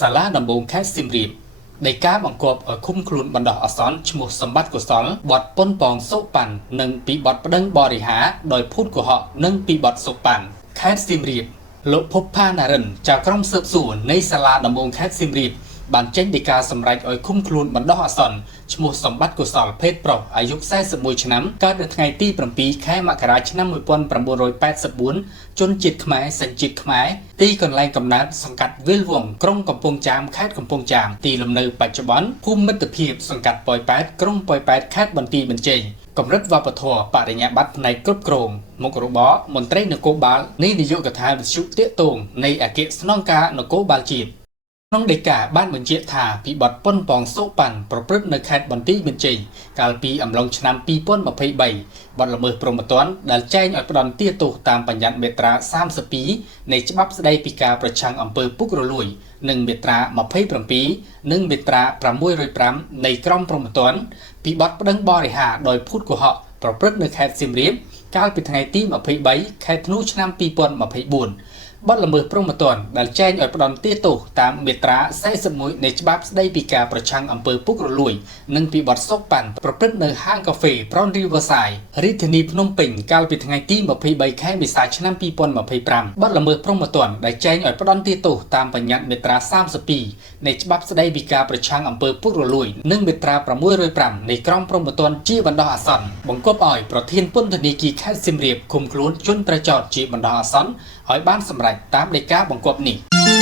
សាលាដំបងខេត្តសៀមរាបនៃការបង្គាប់ឲ្យឃុំខ្លួនបណ្ដោះអាសន្នឈ្មោះសម្បត្តិកុសលបទប៉ុនប៉ងសុប៉ាន់និងពីបទប្តឹងបរិហាដោយភូតកុហកនិងពីបទសុប៉ាន់ខេត្តសៀមរាបលោកភពផាណារិនចៅក្រមស៊ើបសួរនៃសាលាដំបងខេត្តសៀមរាបបានចេញដីកាសម្រេចឲ្យឃុំខ្លួនបណ្ដោះអាសន្នឈ្មោះសម្បត្តិកុសលភេទប្រុសអាយុ41ឆ្នាំកើតនៅថ្ងៃទី7ខែមករាឆ្នាំ1984ជនជាតិខ្មែរសញ្ជាតិខ្មែរទីកន្លែងកំណើតសង្កាត់វិលវងក្រុងកំពង់ចាមខេត្តកំពង់ចាមទីលំនៅបច្ចុប្បន្នភូមិមិត្តភាពសង្កាត់ប៉ោយប៉ែតក្រុងប៉ោយប៉ែតខេត្តបន្ទាយមានជ័យកម្រិតវប្បធម៌បរិញ្ញាបត្រផ្នែកគ្រប់គ្រងមុខរបរមន្ត្រីនគរបាលនៃនាយកដ្ឋានវិទ្យុតាកតងនៃអគ្គស្នងការនគរបាលជាតិក្នុងដីកាបានបញ្ជាក់ថាពីបទប៉ុនប៉ងសុប៉ាន់ប្រព្រឹត្តនៅខេត្តបន្ទាយមានជ័យកាលពីអំឡុងឆ្នាំ2023បទល្មើសព្រហ្មទណ្ឌដែលចែងឲ្យផ្ដន្ទាទោសតាមបញ្ញត្តិមាត្រា32នៃច្បាប់ស្តីពីការប្រឆាំងអំពើពុករលួយនិងមាត្រា27និងមាត្រា605នៃក្រមព្រហ្មទណ្ឌពីបទប្តឹងបរិហាដោយភូតកុហកប្រព្រឹត្តនៅខេត្តសៀមរាបកាលពីថ្ងៃទី23ខែធ្នូឆ្នាំ2024បទល្មើសព្រហ្មទណ្ឌដែលចែងឲ្យផ្ដន្ទាទោសតាមមាត្រា41នៃច្បាប់ស្តីពីការប្រឆាំងអំពើពុករលួយនិងពីបទសុប៉ាន់ប្រព្រឹត្តនៅហាងកាហ្វេ Brown Riverside រាជធានីភ្នំពេញកាលពីថ្ងៃទី23ខែមេសាឆ្នាំ2025បទល្មើសព្រហ្មទណ្ឌដែលចែងឲ្យផ្ដន្ទាទោសតាមបញ្ញត្តិមាត្រា32នៃច្បាប់ស្តីពីការប្រឆាំងអំពើពុករលួយនិងមាត្រា605នៃក្រមព្រហ្មទណ្ឌជាបណ្ដោះអាសន្នបង្គាប់ឲ្យប្រធានពន្ធនាគារខេត្តសៀមរាបឃុំខ្លួនជនត្រូវចោទជាបណ្ដោះអាសន្នឲ្យបានសម្រេចតាមដីកាបង្គាប់នេះ